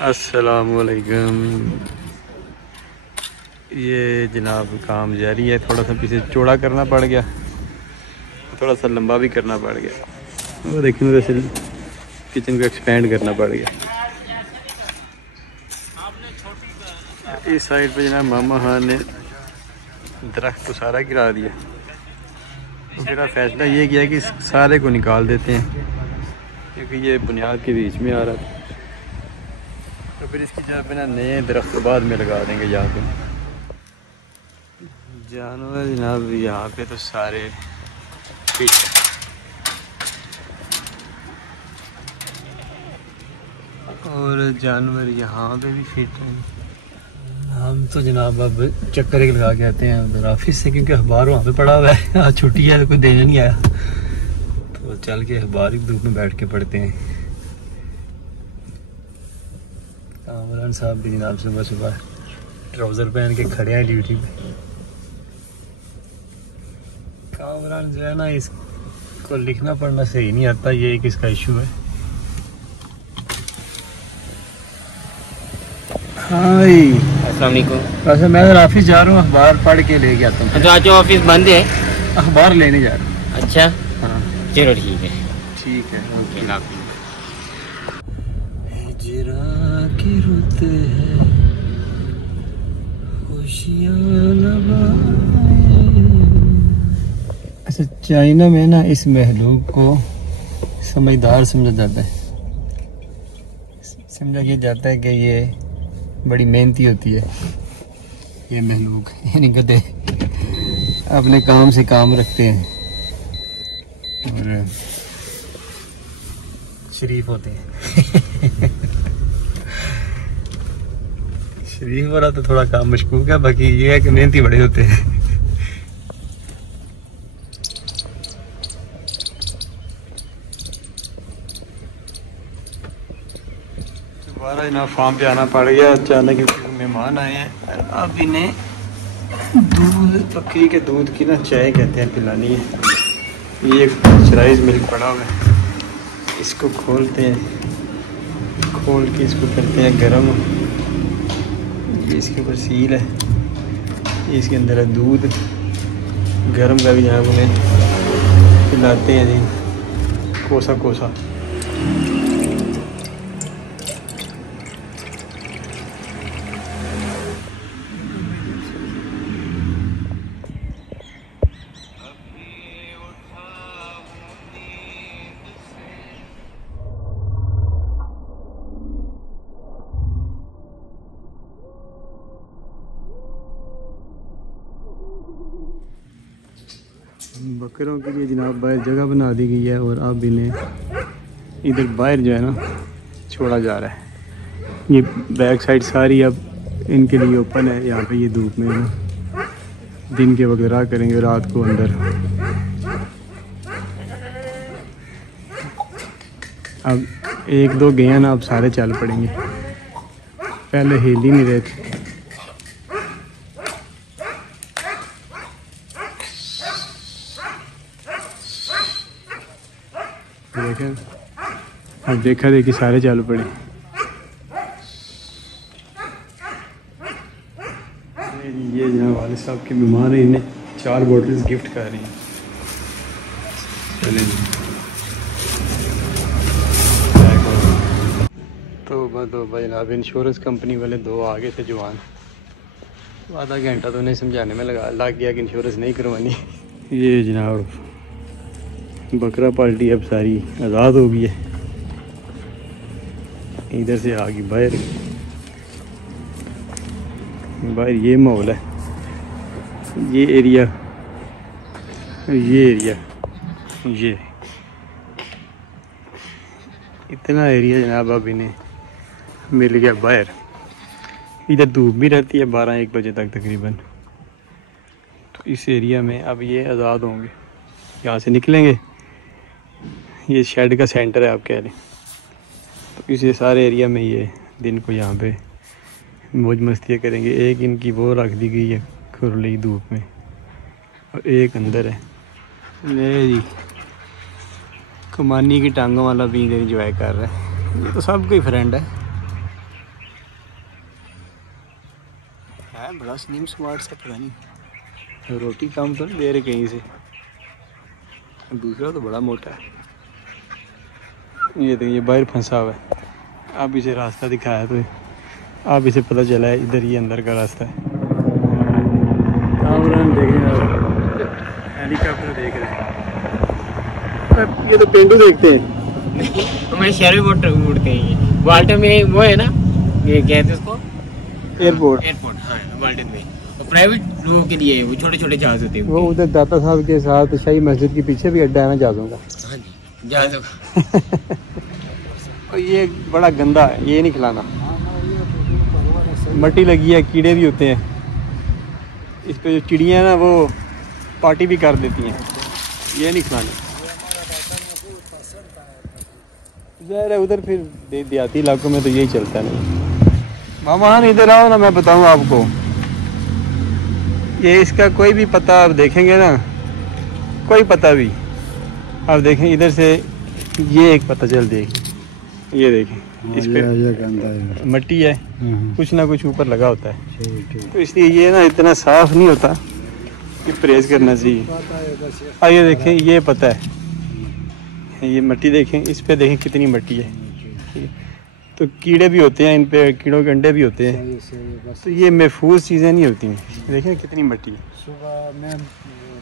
अस्सलामुअलैकुम। ये जनाब काम जारी है। थोड़ा सा पीछे चौड़ा करना पड़ गया, थोड़ा सा लंबा भी करना पड़ गया। वो देखिए वैसे किचन को एक्सपेंड करना पड़ गया। इस साइड पे जनाब मामा खान ने दरख्त तो सारा गिरा दिया। तो मेरा फैसला ये किया कि सारे को निकाल देते हैं, क्योंकि ये बुनियाद के बीच में आ रहा था। तो फिर इसकी जगह पे ना नए दरख्त बाद में लगा देंगे यहाँ पे। जानवर जनाब यहाँ पे तो सारे फिट हैं। और जानवर यहाँ पे भी फिट हैं। हम तो जनाब अब चक्कर एक लगा के आते हैं उधर ऑफिस से, क्योंकि अखबार वहाँ पे पड़ा हुआ है। आज छुट्टी है तो कोई देने नहीं आया, तो चल के अखबार की धूप में बैठ के पढ़ते हैं। कामरान साहब भी जनाब सुबह सुबह ट्राउज़र पहन के खड़े हैं ड्यूटी पे। कामरान जो है ना, इसको लिखना पढ़ना सही नहीं आता, ये एक इसका इशू है। हाय अस्सलाम वालेकुम। वैसे मैं ऑफिस जा रहा हूँ, अखबार पढ़ के लेके आता हूँ। तो आज ऑफिस बंद है? अखबार लेने जा रहा हूँ। अच्छा हाँ चलो ठीक है। ठीक है, ओके। हिजरा की रुत है, खुशियां लगाए। अच्छा, चाइना में ना इस महलूक को समझदार समझा जाता है। समझा ये जाता है कि ये बड़ी मेहनती होती है। ये महलूक यानी गधे अपने काम से काम रखते हैं और शरीफ होते हैं। शरीफ वाला तो थोड़ा काम मशकूक है, बाकी ये है कि मेहनती बड़े होते हैं। दोबारा जनाब फार्म पे आना पड़ गया अचानक, क्योंकि मेहमान आए हैं। अब इन्हें दूध, बकरी के दूध की ना चाय कहते हैं पिलानी है। ये चराइज मिल्क पड़ा हुआ है, इसको खोलते हैं, खोल के इसको करते हैं गरम। ये इसके ऊपर सील है, ये इसके अंदर है दूध गरम का भी जहाँ उन्हें पिलाते हैं जी, कोसा कोसा। बकरों के लिए जनाब बाहर जगह बना दी गई है, और अब इन्हें इधर बाहर जो है ना छोड़ा जा रहा है। ये बैक साइड सारी अब इनके लिए ओपन है। यहाँ पे ये धूप में ना दिन के वक्त रहा करेंगे, रात को अंदर। अब एक दो गए हैं ना, अब सारे चल पड़ेंगे, पहले हिल ही नहीं रहे थे। देखें, अब देखा देखी सारे चालू पड़े। ये जनाब वाले साहब के मेहमान हैं, इन्हें 4 बोतल्स गिफ्ट कर रही हैं। चलें तो जनाब इंश्योरेंस कंपनी वाले 2 आगे थे जवान। आधा घंटा तो उन्हें समझाने में लग गया कि इंश्योरेंस नहीं करवानी। ये जनाब बकरा पार्टी अब सारी आज़ाद हो गई है। इधर से आ गई बाहर। बाहर ये माहौल है, ये एरिया, ये इतना एरिया जनाब अब इन्हें मिल गया बाहर। इधर धूप भी रहती है 12-1 बजे तक तकरीबन। तो इस एरिया में अब ये आज़ाद होंगे, यहाँ से निकलेंगे। ये शेड का सेंटर है आप कह रहे। तो इस सारे एरिया में ये दिन को यहाँ पे मौज मस्तियाँ करेंगे। एक इनकी वो रख दी गई है खुरली धूप में, और एक अंदर है। ले जी कमानी की टांगों वाला भी इधर इंजॉय कर रहा है। ये तो सब कोई फ्रेंड है। है बड़ा स्लिम स्मार्ट सा, पता नहीं रोटी काम तो नहीं दे रहे कहीं से। दूसरा तो बड़ा मोटा है। ये देखिए बाहर फंसा हुआ है। अब इसे रास्ता दिखाया तो अब इसे पता चला है इधर ये अंदर का रास्ता है। कामरान देख रहे हैं, हेलीकॉप्टर देख रहे हैं। ये तो पेंडू देखते हैं। हमारे शहर में बहुत उड़ते हैं ये। वाल्टन में वो है ना, ये क्या कहते हैं उसको, एयरपोर्ट। हाँ वाल्टन में तो प्राइवेट लोगों के लिए वो छोटे छोटे जहाज होते हैं। वो उधर दाता साहब के साथ शाही मस्जिद के पीछे भी अड्डा है ना जहाज़ों का। हाँ जी जहाज़ों का। और ये बड़ा गंदा है, ये नहीं खिलाना। मट्टी लगी है, कीड़े भी होते हैं इस पे। जो चिड़ियाँ ना वो पार्टी भी कर देती हैं, ये नहीं खिलाना। ज़ाहिर है उधर फिर देहाती इलाकों में तो यही चलता नहीं। मामा हाँ इधर आओ ना, मैं बताऊँ आपको। ये इसका कोई भी पता आप देखेंगे ना, कोई पता भी आप देखें इधर से, ये एक पता चल देगी। ये देखें इस पे ये गंदा है, मट्टी है, कुछ ना कुछ ऊपर लगा होता है। तो इसलिए ये ना इतना साफ नहीं होता, ये परहेज करना चाहिए। ये देखें ये पता है, ये मट्टी देखें, इस पे देखें कितनी मट्टी है। तो कीड़े भी होते हैं इन पे, कीड़ों के अंडे भी होते हैं। तो ये महफूज चीज़ें नहीं होती हैं। देखें कितनी मट्टी है।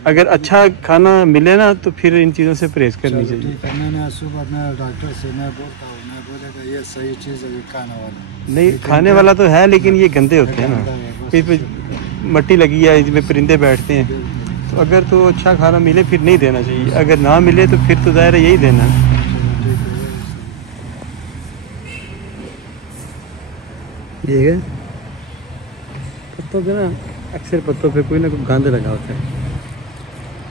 अगर अच्छा खाना मिले ना तो फिर इन चीज़ों से परहेज करनी चाहिए। मैंने सुबह मैं डॉक्टर से मैं बोलता हूँ, मैं बोलेगा ये सही चीज़ है, ये खाने वाला नहीं, खाने वाला तो है लेकिन ये गंदे होते हैं ना। इस पे मट्टी लगी है, इसमें परिंदे बैठते हैं। तो अगर तो अच्छा खाना मिले फिर नहीं देना चाहिए, अगर ना मिले तो फिर तो दायरा यही देना। ये है पत्तों पे ना, अक्सर पत्तों पे कोई ना कोई गंद लगा होता है,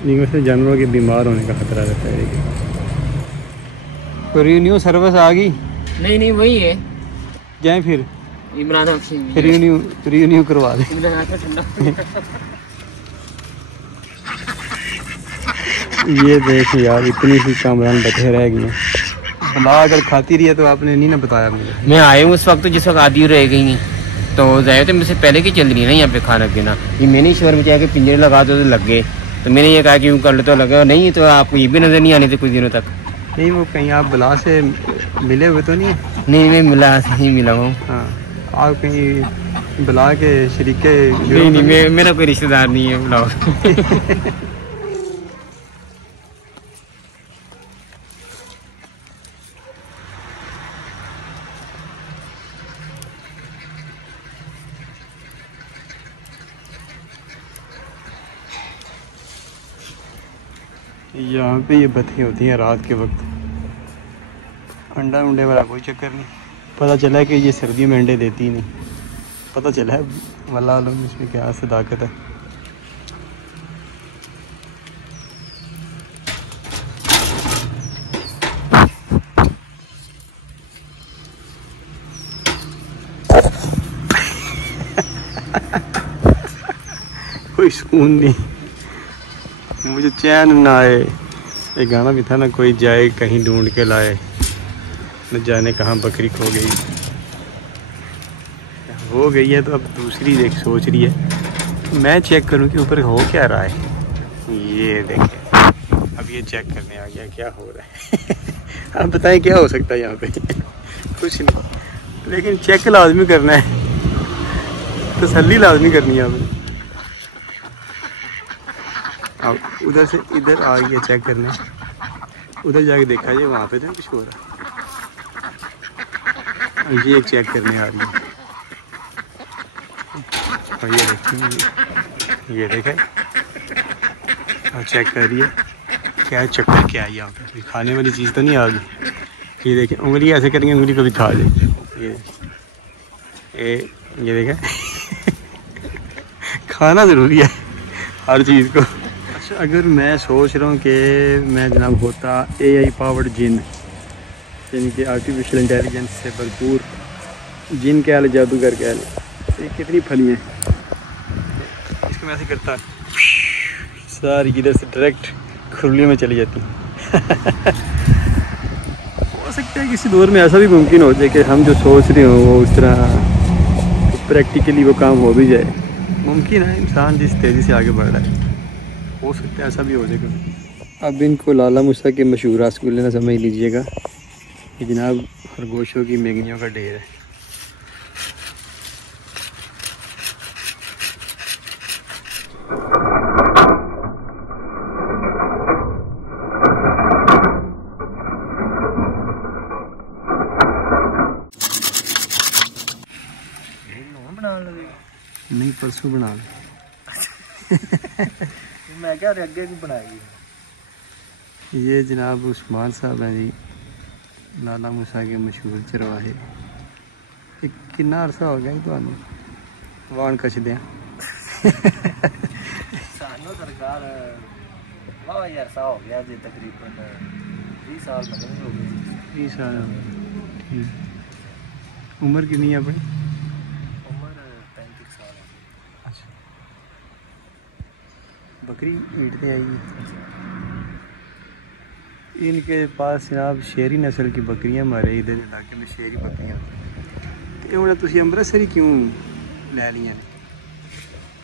जिनमें से जानवरों के बीमार होने का खतरा रहता है। कोई रिन्यू सर्विस आ गई? नहीं नहीं वही है, जाए फिर इमरान रिन्यू करवा दें। ये देख यार इतनी सी कामरान बचे रह गई हैं। भला अगर खाती रही है तो आपने नहीं ना बताया मुझे। मैं आया हूँ उस वक्त जिस वक्त आदि रह गई नहीं, तो जाए तो मुझसे पहले की चल रही है ना यहाँ पे खाना पीना। ये मैंने ईश्वर में चाहे कि पिंजरे लगा दो तो लग गए, तो मैंने ये कहा कि यूँ कर लो तो लगा नहीं, तो आपको ये भी नजर नहीं आने थे कुछ दिनों तक। नहीं वो कहीं आप बला से मिले हुए तो नहीं? नहीं मैं मिला ही मिला हूँ। हाँ आप कहीं बला के शरीके? नहीं मेरा कोई रिश्तेदार नहीं है बुलाओ। यहाँ पे ये बत्तियाँ होती हैं रात के वक्त। अंडा उंडे वाला कोई चक्कर नहीं। पता चला है कि ये सर्दियों में अंडे देती ही नहीं। पता चला है वल्लाह आलम इसमें क्या सदाकत है। कोई सुकून नहीं, मुझे चैन ना आए। एक गाना भी था ना, कोई जाए कहीं ढूंढ के लाए, न जाने कहाँ बकरी खो गई। हो गई है तो अब दूसरी देख सोच रही है, मैं चेक करूं कि ऊपर हो क्या रहा है। ये देखें अब ये चेक करने आ गया क्या हो रहा है। आप बताएं क्या हो सकता है यहाँ पे? कुछ नहीं, लेकिन चेक लाजमी करना है, तसल्ली लाजमी करनी है आपने। अब उधर से इधर आ गया चेक करने, उधर जाके देखा ये वहाँ पे था कुछ हो रहा है। ये एक चेक करने आ रही है और ये देखिए, ये देखे और चेक कर रही है क्या चक्कर क्या है यहाँ पे। खाने वाली चीज़ तो नहीं आ गई। ये देखें उंगली ऐसे करेंगे, उंगली को भी खा जाए। ये देखें खाना ज़रूरी है हर चीज़ को। अच्छा अगर मैं सोच रहा हूँ कि मैं जनाब होता AI पावर्ड जिन, यानी कि आर्टिफिशियल इंटेलिजेंस से भरपूर जिन कह ले, जादूगर कह ले, ये कितनी फली हैं। इसको मैं ऐसे करता सारी इधर से डायरेक्ट खुरलियों में चली जाती। हो सकता है किसी दौर में ऐसा भी मुमकिन हो जाए कि हम जो सोच रहे हो वो उस तरह प्रैक्टिकली वो काम हो भी जाए। मुमकिन है इंसान जिस तेज़ी से आगे बढ़ रहा है हो सकता है ऐसा भी हो जाएगा। अब इनको लाला मूसा के मशहूर रसगुल्ले ना समझ लीजिएगा कि जनाब खरगोशों की मेंगनियों का ढेर है। नहीं परसों बना मैं क्या अगे की बनाई। ये जनाब उस्मान साहब हैं जी लाला मूसा के मशहूर चरवाहे। कितना अरसा हो गया तो वाण कछदे सानू सरकार वाह यार सा हो गया जी तकरीबन 20 साल मतलब हो गए 20 साल। ठीक उम्र कितनी है अपनी? उम्र 35 साल है। अच्छा बकरी ईटते आई इनके पास जनाब शेरी नस्ल की बकरियां मारे इधर इलाके में शेरी बकरियां तो उन्हें तुम अमृतसरी क्यों लै लिया ने?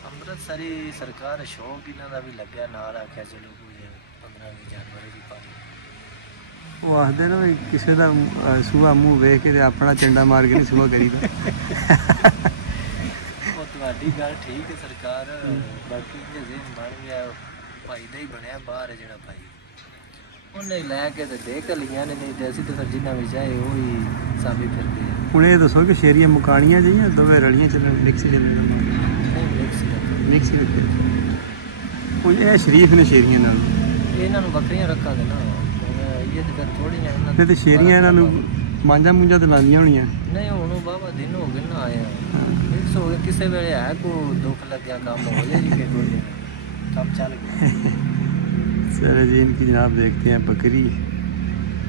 अमृतसरी सरकार शौक इन्हों का भी लग्या नाल आख्या चलो कोई 15-20 जानवर भी पाल वो आखते ना भी किसी का सूहा मूँह वेख के अपना चंडा मार के नहीं सूहा करीदा। वो तुम्हारी गल ठीक है सरकार बाकी जे बन गया भाई का ही बनया बाहर है जो भाई उन्हें लैके तो देख लिया ने नहीं तो असं तो फिर जिन्हें भी चाहे वो ही साबित करते हैं। हूँ ये दसो कि शेरियां मुकानियां जाइए दोवें रलियां चलन मिक्स मिक्स ही रखते हूँ ये शरीफ ने शेरियां नाल इन्होंने बकरियां रखा दे ना ये तो फिर थोड़ियां फिर तो शेरियां इन्हों मांझा मूंझा तो लांदियां होनियां नहीं हूँ बाबा दिन हो गए ना आया मिक्स हो गए किसी वे है को दुख लग गया काम हो जाए कि कोई काम चल गया। सर जी इनकी जनाब देखते हैं बकरी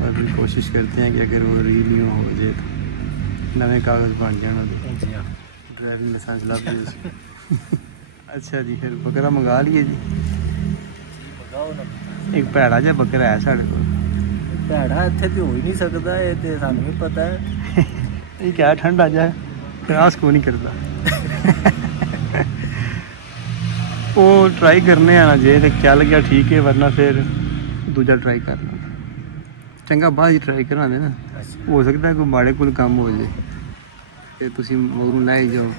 और फिर कोशिश करते हैं कि अगर वो रीलियों हो जाए तो नवे कागज़ बन जाना ड्राइविंग लाइसेंस लग जाए। अच्छा जी फिर बकरा मंगा लिए जी एक भैड़ा जहा बकरा है साढ़े को भैड़ा इत्थे तो हो ही नहीं सकता ये तो सानू भी पता है ये क्या ठंडा जा क्रॉस को नहीं करता। वो ट्राई करने आना जे तो चल गया ठीक है वरना फिर दूजा ट्राई करना चंगा बाद ही ट्राई कराने ना हो सकता है कोई माड़े कोल काम हो जाए फिर तुसी मगरू लै जाओ।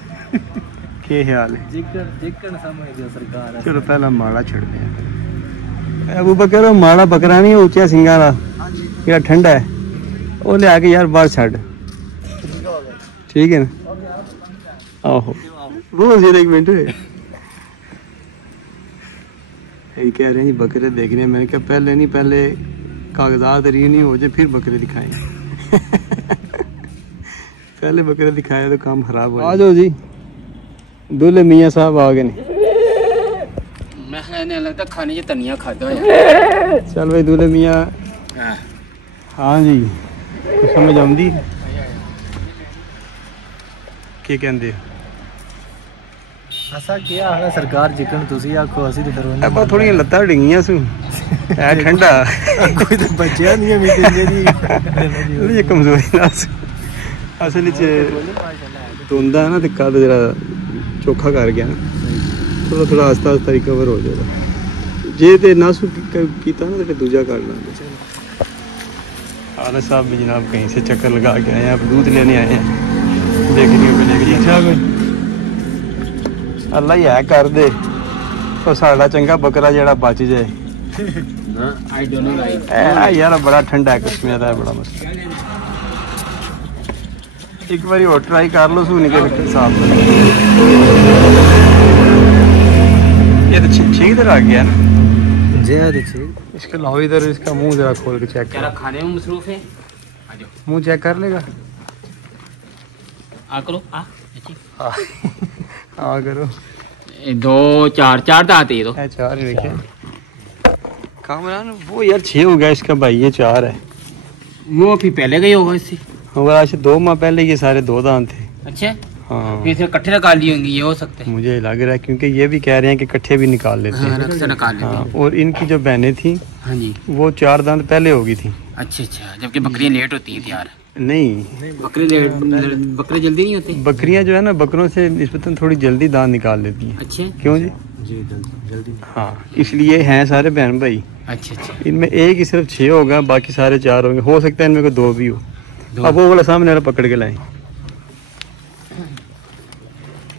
के ख्याल है जिकन समझ दियो सरकार चलो पहला माड़ा छड़ते हैं। अबू बकर माड़ा बकरा नहीं उच्चा सिंगा दा जेड़ा ठंडा है वो ले आके यार बाहर छड़ ठीक है ना। आहो वो एक मिनट यही कह रहे हैं जी बकरे देखने मैंने कहा पहले नहीं पहले कागजात री नहीं हो जाए फिर बकरे दिखाएंगे। पहले बकरे दिखाया तो काम खराब हो आ जाओ जी दूल्हे मियाँ साहब आ गए मैं लगता खाने से धनिया खाता है। चल भाई दूल्हे मियाँ हाँ जी कुछ समझ आती की कहते असा क्या है सरकार जिकन तुसी आखो असि तो फिर अब थोड़ी लत्तां डिंगियां सू है ठंडा कोई तो बचिया नहीं है ये कमजोरी ना असल च धुंदा है ना तो कद जरा चोखा कर गया ना थोड़ा थोड़ा आस्ता आस्ता रिकवर हो जाएगा जे तो नासू किया ना तो दूजा कर लेंगे। आला साहब भी जनाब कहीं से चक्कर लगा के आए हैं अब दूध लेने आए हैं देखने को मिलेगा ठीक ठाक अल्लाह ही है कर दे तो साड़ा चंगा बकरा जरा बच जाए। यार बड़ा ठंडा है कश्मीर का बड़ा मस्त एक बार और ट्राई कर लो सूनी के बिल्कुल साफ ये तो ठीक तरह आ गया ना जी इसका लाओ इधर इसका मुंह जरा खोल के चेक करो खाने में मसरूफ है मुंह चेक कर लेगा आ करो आ करो 2 4 दांत ये तो 4 ही देखे कामरान वो यार 6 हो गया इसका भाई ये 4 है वो फिर पहले का ही होगा इससे होगा आज 2 माह पहले ये सारे 2 दांत थे। अच्छा हाँ फिर इसे इकट्ठे निकाल लिए होंगे ये हो सकते हैं मुझे लग रहा है क्योंकि ये भी कह रहे हैं कि इकट्ठे भी निकाल लेते हैं अलग से निकाल लेते हाँ, हैं और इनकी जो बहनें थी हाँ जी वो 4 दांत पहले होगी थी अच्छा जबकि बकरियां लेट होती हैं यार नहीं, बकरे जल्दी नहीं होते? बकरियां जो है ना बकरों से निस्बतन थोड़ी जल्दी दांत निकाल लेती हैं। अच्छा, क्यों जी? जी जल्दी। हाँ, इसलिए हैं सारे बहन भाई। अच्छा अच्छा। इनमें एक ही सिर्फ 6 होगा, बाकी सारे 4 होंगे। हो सकता है इनमें को 2 भी हो। अब वो वाला सामने वाला पकड़ के लाएं,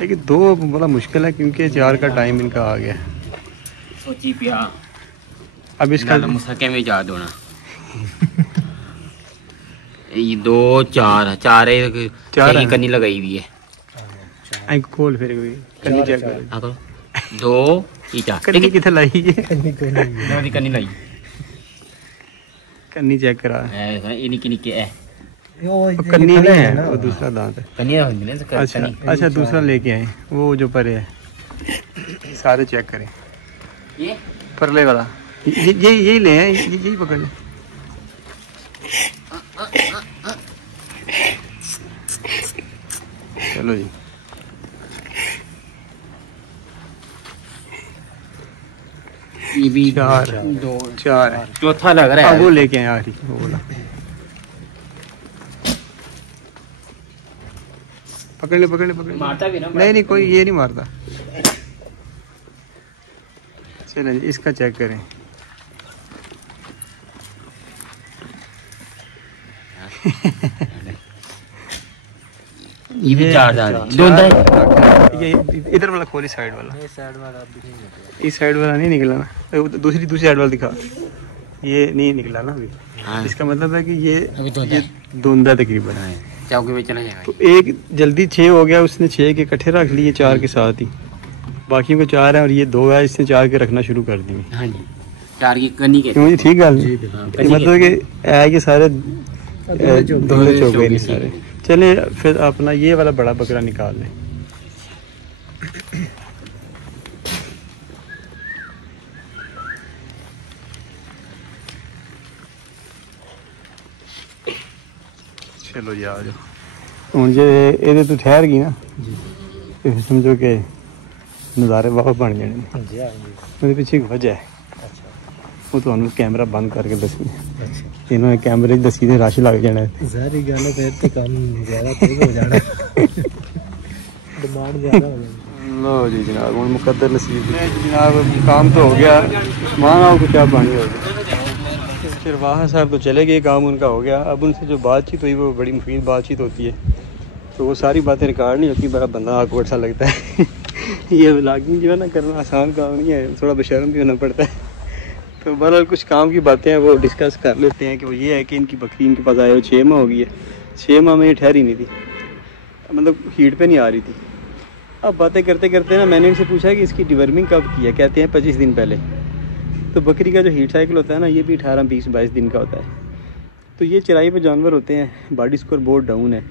लेकिन 2 बड़ा मुश्किल है क्योंकि 4 का टाइम इनका आ गया। सोची पिया अब इसका मुसाके में याद होना। ये 2 4 4 चार है। कन्नी लगाई हुई है। आंख खोल फिर भी कन्नी चेक कर। हाँ, 2 4 कन्नी किथे लाई है? कन्नी लाई कन्नी चेक करा। ये निकी निकी है। कन्नी नहीं है, वो दूसरा दांत है। कन्नी होंगी ना। अच्छा अच्छा, दूसरा लेके आए, वो जो परे है। सारे चेक करें, ये परले वाला यही ले हैं, यही पकड़ ले। चलो जी, ये भी 4 2 4 है। चौथा लग रहा है। वो लेके आए आखिरी वो बोला। पकड़ ले पकड़ ले पकड़ ले। मारता भी ना। नहीं नहीं, कोई ये नहीं मारता। चलें जी, इसका चेक करें। ये भी 4 ये इधर वाला खोली, साइड वाला। ये साइड वाला अभी नहीं निकला। इस साइड वाला नहीं निकला ना, दूसरी साइड वाला दिखा। ये नहीं निकला ना अभी। हाँ। इसका मतलब है कि ये अभी धुंधा तकरीबन है। चौके में चला जाएगा। तो एक जल्दी 6 हो गया, उसने 6 के इकट्ठे रख लिए 4 के साथ ही। बाकियों को 4 है और ये 2 है, इसने 4 के रखना शुरू कर दिए। हाँ जी, 4 की कन्नी के। क्यों जी, ठीक गल जी, मतलब कि है कि सारे धुंधले चौके नहीं सारे। चले फिर अपना ये वाला बड़ा बकरा निकाल लें। चलो जी, आ जाओ। हूँ जे ये तू ठहर गई ना, तो समझो कि नज़ारे वाह बन जाने। जी हाँ जी। ਉਹਦੇ ਪਿੱਛੇ ਇੱਕ ਵਜ੍ਹਾ ਹੈ। ਉਹ ਤੁਹਾਨੂੰ ਕੈਮਰਾ ਬੰਦ ਕਰਕੇ ਦੱਸਣੀ ਹੈ। ਇਹਨਾਂ ਨੇ ਕੈਮਰੇ 'ਚ ਦੱਸੀ ਤੇ ਰਸ਼ ਲੱਗ ਜਾਣਾ ਹੈ। ਜ਼ਾਰੀ ਗੱਲ ਹੈ, ਫਿਰ ਤੇ ਕੰਮ ਜ਼ਿਆਦਾ ਤੇਜ਼ ਹੋ ਜਾਣਾ। डिमांड ज़्यादा हो जाएगी। लो जी जनाब, ਹੁਣ मुकद्दर नसीब जनाब, काम तो हो गया, सामान आपको क्या पानी हो गया। फिर वहाँ साहब तो चले गए, काम उनका हो गया। अब उनसे जो बातचीत हुई वो बड़ी मुफीद बातचीत होती है, तो वो सारी बातें रिकॉर्ड नहीं होती, बड़ा बंदा awkward सा लगता है। ये व्लॉगिंग जो है ना करना आसान काम नहीं है, थोड़ा बेशर्म भी होना पड़ता है। तो बहरहाल कुछ काम की बातें हैं वो डिस्कस कर लेते हैं कि वो ये है कि इनकी बकरी इनके पास आए हो 6 माह हो गई है। 6 माह में ये ठहरी नहीं थी, मतलब हीट पे नहीं आ रही थी। अब बातें करते करते ना मैंने इनसे पूछा कि इसकी डिवर्मिंग कब की है। कहते हैं 25 दिन पहले। तो बकरी का जो हीट साइकिल होता है ना, ये भी 18, 20, 22 दिन का होता है। तो ये चराई पे जानवर होते हैं, बॉडी स्कोर बहुत डाउन है।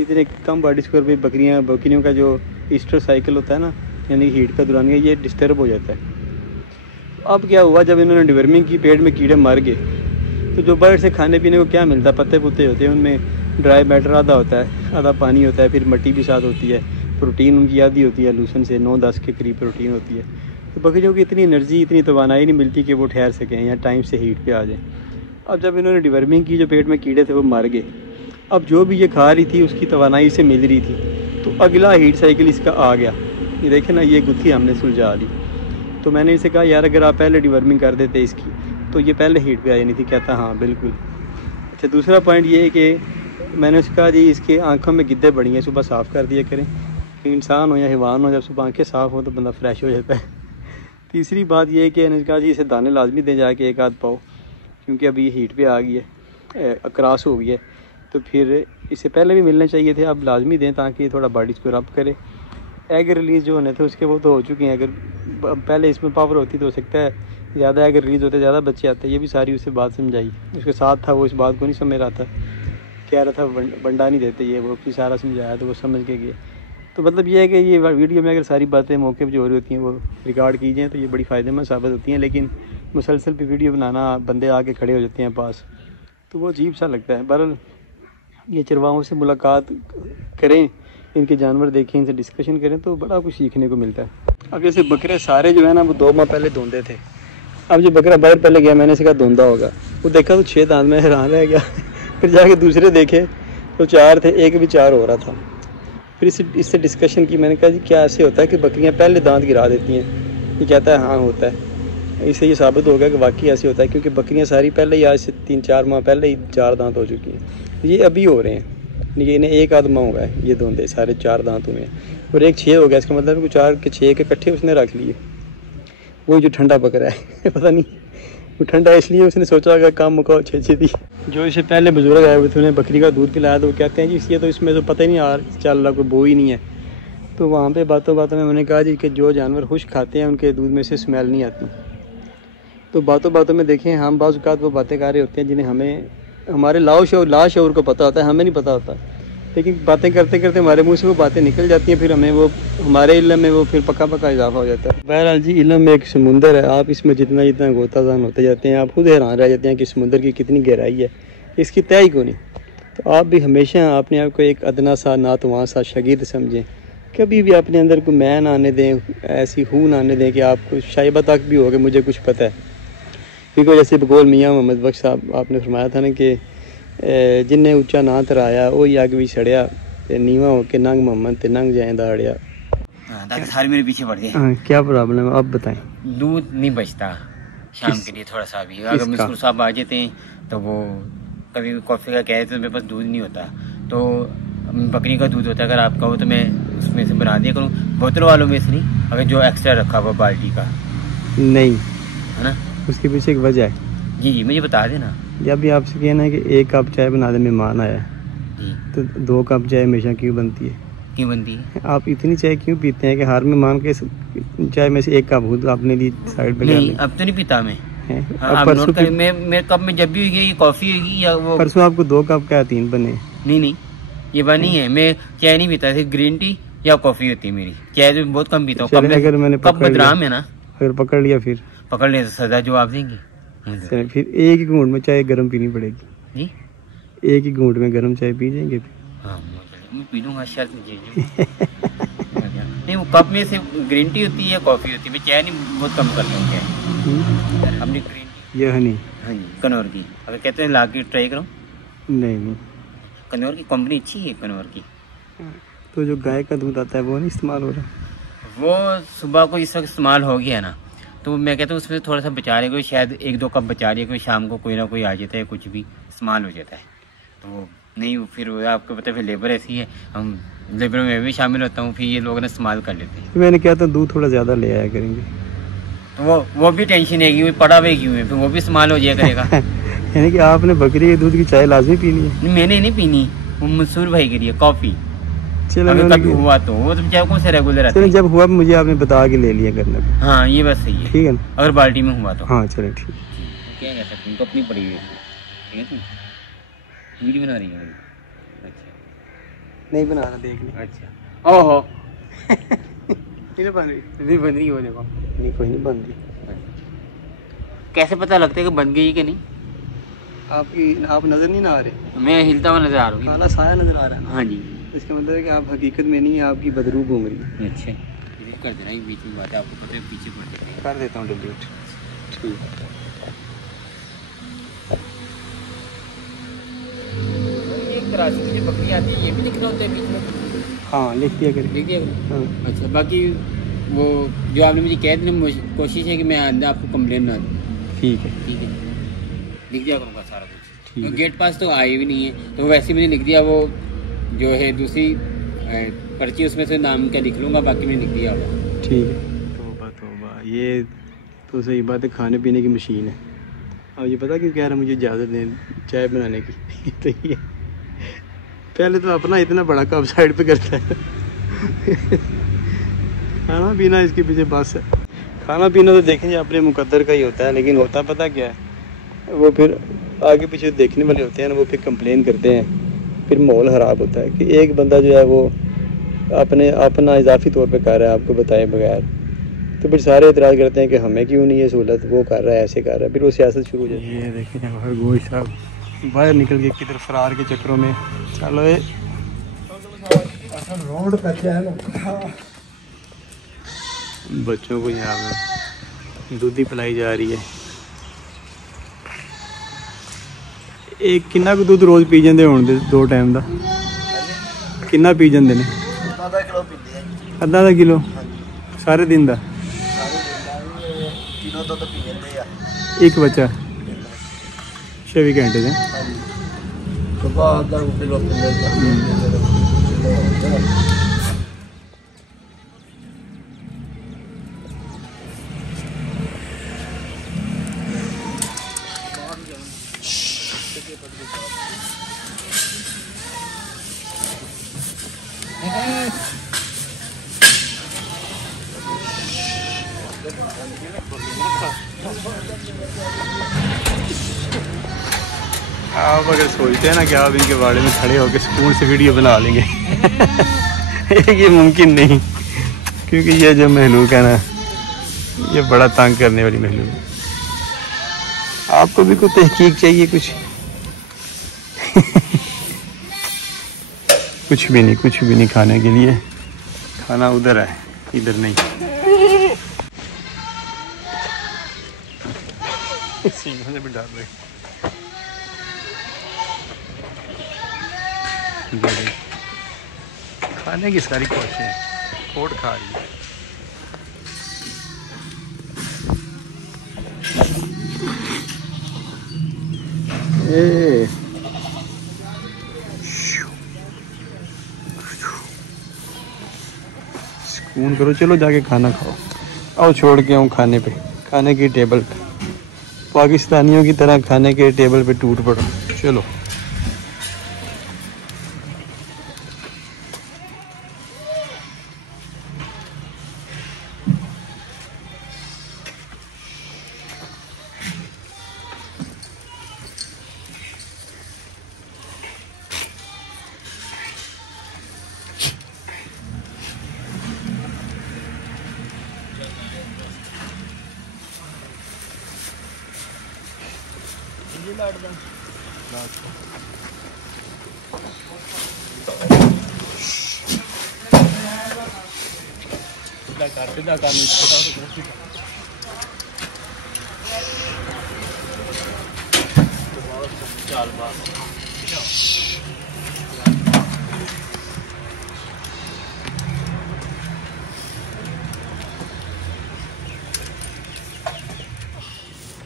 इतने कम बॉडी स्कोर पे बकरियों का जो ईस्टर साइकिल होता है ना, यानी हीट का दौरान, ये डिस्टर्ब हो जाता है। अब क्या हुआ, जब इन्होंने डिवर्मिंग की, पेट में कीड़े मर गए, तो जो बर्ड से खाने पीने को क्या मिलता है, पत्ते पुत्ते होते हैं, उनमें ड्राई मैटर आधा होता है, आधा पानी होता है, फिर मिट्टी भी साथ होती है, प्रोटीन उनकी आधी होती है, लूसन से 9-10 के करीब प्रोटीन होती है। तो बकरियों की इतनी एनर्जी, इतनी तवानाई नहीं मिलती कि वो ठहर सकें या टाइम से हीट पे आ जाएं। अब जब इन्होंने डिवर्मिंग की, जो पेट में कीड़े थे वो मर गए। अब जो भी ये खा रही थी उसकी तवानाई से मिल रही थी, तो अगला हीट साइकिल इसका आ गया। ये देखें ना, ये गुत्थी हमने सुलझा दी। तो मैंने इसे कहा यार अगर आप पहले डिवर्मिंग कर देते इसकी, तो ये पहले हीट पे आ जानी थी। कहता हाँ बिल्कुल। अच्छा, दूसरा पॉइंट ये है कि मैंने उसका कहा जी इसके आँखों में गिद्दे बड़ी हैं, सुबह साफ़ कर दिया करें। इंसान हो या हैवान हो, जब सुबह आँखें साफ़ हो तो बंदा फ्रेश हो जाता है। तीसरी बात यह है कि मैंने कहा जी इसे दाने लाजमी दे जाके 1 आध पाओ, क्योंकि अभी ये हीट पे आ गई है, क्रॉस हो गई है। तो फिर इससे पहले भी मिलने चाहिए थे, अब लाजमी दें ताकि थोड़ा बॉडी को रब करे। एग रिलीज़ जो होने थे उसके वो तो हो चुके हैं। अगर पहले इसमें पावर होती तो हो सकता है ज़्यादा एग रिलीज़ होते, ज़्यादा बच्चे आते। ये भी सारी उसे बात समझाई, उसके साथ था, वो इस बात को नहीं समझ रहा था, कह रहा था बंडा नहीं देते ये, वो फिर सारा समझाया तो वो समझ के गए। तो मतलब ये है कि ये वीडियो में अगर सारी बातें मौके पर जो हो रही होती हैं वो रिकॉर्ड की जाएँ तो ये बड़ी फ़ायदेमंद साबित होती हैं। लेकिन मुसलसल पे वीडियो बनाना, बंदे आके खड़े हो जाते हैं पास, तो वो अजीब सा लगता है। बहरहाल ये चरवाहों से मुलाकात करें, इनके जानवर देखें, इनसे डिस्कशन करें तो बड़ा कुछ सीखने को मिलता है। अब जैसे बकरे सारे जो है ना वो 2 माह पहले धोंदे थे। अब जो बकरा बाहर पहले गया, मैंने इसका धोंदा होगा, वो देखा तो 6 दांत में हैरान रह गया। फिर जाके दूसरे देखे तो 4 थे, एक भी 4 हो रहा था। फिर इससे डिस्कशन की, मैंने कहा जी क्या ऐसे होता है कि बकरियां पहले दांत गिरा देती हैं? ये कहता है हाँ होता है। इससे ये साबित हो गया कि वाकई ऐसे होता है, क्योंकि बकरियां सारी पहले ही आज से 3-4 माह पहले ही 4 दांत हो चुकी हैं। ये अभी हो रहे हैं, ये इन्हें 1 आध माह हुआ है, ये धोंदे सारे 4 दांत हुए हैं और एक 6 हो गया। इसका मतलब है 4 के 6 के इकट्ठे उसने रख लिए। वो जो ठंडा पकड़ा है पता नहीं वो ठंडा इसलिए उसने सोचा होगा काम मुकाओ छे थी। जो इससे पहले बुजुर्ग आए हुए थे उन्हें बकरी का दूध पिलाया तो वो कहते हैं जी ये तो इसमें तो पता ही नहीं यार चल रहा, कोई बो ही नहीं है। तो वहाँ पे बातों बातों में मैंने कहा जी कि जो जानवर खुश खाते हैं उनके दूध में से स्मेल नहीं आती। तो बातों बातों में देखें हम बाज़ औक़ात वो बातें कर रहे होते हैं जिन्हें हमें हमारे लाशऊर को पता होता है, हमें नहीं पता होता, लेकिन बातें करते करते हमारे मुंह से वो बातें निकल जाती हैं, फिर हमें वो हमारे इल्म में वो फिर पक्का पक्का इजाफा हो जाता है। बहरहाल जी इल्म एक समुंदर है, आप इसमें जितना जितना गोताजान होते जाते हैं आप खुद हैरान रह जाते हैं कि समुंदर की कितनी गहराई है, इसकी तय ही क्यों नहीं। तो आप भी हमेशा अपने आप को एक अदना सा नातवां सा शागिर्द समझें, कभी भी अपने अंदर को मैं ना आने दें, ऐसी हूँ ना आने दें कि आपको शायबा तक भी हो कि मुझे कुछ पता है। क्योंकि जैसे बकौल मियाँ मोहम्मद बख्श साहब आपने फरमाया था ना कि जिन्हें ऊंचा ना तराया वो ही अग भी सड़िया, नीवा हो के नंग मोहम्मद ते नंग जाए दाड़िया। सारे मेरे पीछे पड़ गए। क्या प्रॉब्लम है आप बताएं? दूध नहीं बचता शाम के लिए थोड़ा सा भी। अगर मिस्कुर साहब आ जाते हैं तो वो कभी कॉफ़ी का कह देते तो मेरे पास दूध नहीं होता, तो बकरी का दूध होता है। अगर आप कहो तो मैं उसमें से बना दिया करूँ, बोतल वालों में से नहीं, अगर जो एक्स्ट्रा रखा हुआ बाल्टी का नहीं है ना, उसके पीछे एक वजह है। जी मुझे बता देना। जब भी आपसे कहना है कि 1 कप चाय बना दे, मेहमान आया तो 2 कप चाय हमेशा क्यों बनती है? क्यों बनती है? आप इतनी चाय क्यों पीते हैं कि हर मेहमान के चाय में से 1 कप खुद अपने लिए साइड पे नहीं, अब तो नहीं पीता मैं। मेरे कप में जब भी होगी कॉफी होगी या वो परसों आपको 2 कप क्या 3 बने? नहीं ये बात नहीं है, मैं चाय नहीं पीता, सिर्फ ग्रीन टी या कॉफी होती है मेरी। चाय तो बहुत कम पीता हूँ। अगर मैंने कप बदनाम है ना, अगर पकड़ लिया फिर पकड़ लिया तो सजा जवाब देंगे। फिर एक ही घूंट में चाय गर्म पीनी पड़ेगी जी, एक ही घूंट में गर्म चाय पी जाएंगे। हाँ मैं पी लूँगा शर्त नहीं, वो कप में से ग्रीन टी होती है या कॉफी होती है, मैं चाय नहीं बहुत कम करता हूँ चाय अपनी ग्रीन टी। ये हनी हाँ जी कनौर की, अगर कहते हैं ला के ट्राई करो। नहीं कनौर की कंपनी अच्छी है कनौर की। तो जो गाय का दूध आता है वो नहीं इस्तेमाल हो रहा? वो सुबह को इस वक्त इस्तेमाल हो गया ना, तो मैं कहता हूँ उसमें थोड़ा सा बचा रहे, कोई शायद 1-2 कप बचा रही है, कोई शाम को कोई ना कोई आ जाता है, कुछ भी इस्तेमाल हो जाता है। तो वो नहीं, फिर आपको पता है फिर लेबर ऐसी है, हम लेबर में भी शामिल होता हूँ, फिर ये लोग ना इस्तेमाल कर लेते हैं। तो मैंने क्या था दूध थोड़ा ज़्यादा ले आया करेंगे, तो वो भी टेंशन है कि पड़ा हुआ क्यों है, फिर वो भी इस्तेमाल हो जाया करेगा। यानी कि आपने बकरी के दूध की चाय लाजमी पीनी है? मैंने नहीं पीनी, वो मंसूर भाई के लिए कॉफ़ी। चलो कभी हुआ तो वो तुम चाहे कौन से रेगुलर चलो, जब हुआ मुझे आपने बता के ले लिया करना। हाँ ये बस सही है, ठीक है ना, अगर बाल्टी में हुआ तो। हाँ चलो ठीक। क्या कह सकते हैं, अपनी पड़ी हुई है, ठीक है तुम वीडियो बना रही है? अच्छा नहीं बना रहा, देख ली। अच्छा ओहो नहीं बन रही, नहीं बन रही, वो देखो नहीं कोई नहीं बन रही। कैसे पता लगता है कि बन गई कि नहीं? आप नजर नहीं ना आ रहे, मैं हिलता हुआ नजर आ रहा हूँ, काला साया नजर आ रहा है ना। हाँ जी, इसका मतलब है कि आप हकीकत में नहीं, आपकी बदरू घूम रही है। अच्छा कर देना, ये बीच में बात है, आपको पता है पीछे पड़ जाएगा। कर देता हूँ डिलीट। ठीक है, एक कराची की जो बकरी आती है ये भी लिखना होता है बीच में? हाँ लिख दिया करें, लिख दिया करें। हाँ। अच्छा, बाकी वो जो आपने मुझे कह दिया, कोशिश है कि मैं आंदा आपको कंप्लेन ना दूँ। ठीक है लिख दिया करूँगा सारा कुछ। तो गेट पास तो आई भी नहीं है, तो वैसे मैंने लिख दिया, वो जो है दूसरी पर्ची उसमें से नाम का लिख लूँगा, बाकी मैंने लिख दिया होगा। ठीक है। तोबा ये तो सही बात है, खाने पीने की मशीन है। अब ये पता क्यों कह रहा है मुझे इजाज़त दें चाय बनाने की? तो ये पहले तो अपना इतना बड़ा कप साइड पे करता है खाना पीना इसके पीछे बस है। खाना पीना तो देखेंगे अपने मुकद्दर का ही होता है, लेकिन होता पता क्या है, वो फिर आगे पीछे देखने वाले होते हैं ना, वो फिर कंप्लेन करते हैं, फिर माहौल ख़राब होता है कि एक बंदा जो है वो अपना इजाफी तौर पे कर रहा है आपको बताए बगैर, तो फिर सारे एतराज़ करते हैं कि हमें क्यों नहीं ये सहूलत, वो कर रहा है ऐसे कर रहा है, फिर वो सियासत शुरू हो जाती है। ये देखें खरगोश साहब बाहर निकल के किधर फरार के चक्करों में। चलो ये रोड बच्चों को यहाँ पर दूधी पिलाई जा रही है। ਇਹ ਕਿੰਨਾ ਕੁ ਦੁੱਧ ਰੋਜ਼ ਪੀ ਜਾਂਦੇ ਹੋਣਗੇ 2 ਟਾਈਮ ਦਾ? ਕਿੰਨਾ ਪੀ ਜਾਂਦੇ ਨੇ? आधा किलो पीते हैं जी। ਅੱਧਾ ਦਾ ਕਿਲੋ ਸਾਰੇ ਦਿਨ ਦਾ? सारे किलो तो पी लेते हैं। ਇੱਕ ਬੱਚਾ 24 ਘੰਟੇ ਦੇ? हाँ जी सुबह आधा किलो पी लेते हैं। आप अगर सोचते हैं ना कि आप इनके बारे में खड़े होकर स्कूल से वीडियो बना लेंगे ये मुमकिन नहीं, क्योंकि ये जो महलूक है ना ये बड़ा तंग करने वाली महलूक है। आपको भी कुछ तहकीक चाहिए कुछ कुछ भी नहीं खाने के लिए। खाना उधर है, इधर नहीं। सींगों से भी डर रहे। खाने की सारी कोशिश है, कोट खा रही है। सुकून करो, चलो जाके खाना खाओ। आओ छोड़ के आऊँ खाने पे, खाने की टेबल पे। पाकिस्तानियों की तरह खाने के टेबल पे टूट पड़ो। चलो